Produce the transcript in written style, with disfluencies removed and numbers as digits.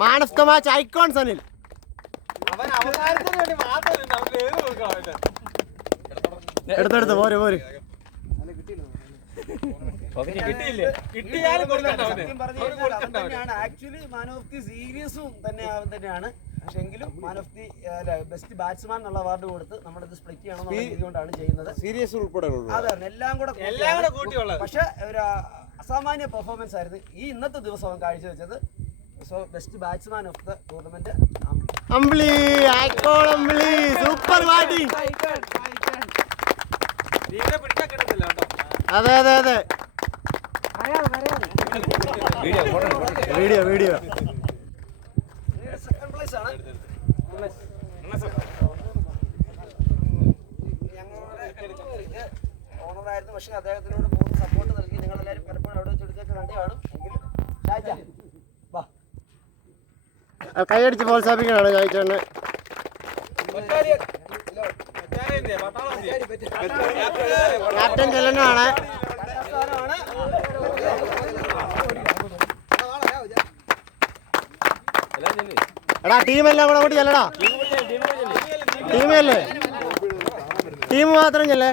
Man of the match icon Sanil. എടുത്തെടുത്ത് പോര് പോര്. ആക്ച്വലി മാൻ ഓഫ് ദി സീരീസും തന്നെ അവൻ തന്നെയാണ്. പക്ഷെ എങ്കിലും man of the best batsman എന്നുള്ള അവാർഡ് കൊടുത്ത് നമ്മളിത് സ്പ്ലിറ്റ് ചെയ്യണമെന്നുള്ള രീതികൊണ്ടാണ് ചെയ്യുന്നത്. സീരിയസ് ഉൾപ്പെടെ അതെ, എല്ലാം കൂടെ. പക്ഷെ ഒരു അസാമാന്യ പെർഫോമൻസ് ആയിരുന്നു ഈ ഇന്നത്തെ ദിവസം അവൻ കാഴ്ചവെച്ചത്. So best batsman of the tournament Ambili, icon Ambili, super batting. അതെ അതെ അതെ, വീഡിയോ വീഡിയോ. സെക്കൻഡ് പ്ലേസ് ആണ് ഞങ്ങളുടെ ഓണറായിരുന്നു. പക്ഷെ അദ്ദേഹത്തിനോട് പൂർണ്ണ സപ്പോർട്ട് നൽകി. നിങ്ങളെല്ലാവരും പലപ്പോഴും അവിടെ വെച്ചെടുത്തൊക്കെ കണ്ടു കാണും. എങ്കിലും വാ, കൈയടിച്ച് പ്രോത്സാഹിപ്പിക്കണോ ചോദിച്ചോണ്ട്. ക്യാപ്റ്റൻ ചെല്ലനാണ്. എടാ ടീമെല്ലാം കൂടെ കൂടി ചെല്ലടാ. ടീമല്ലേ, ടീം മാത്രം ചെല്ലേ.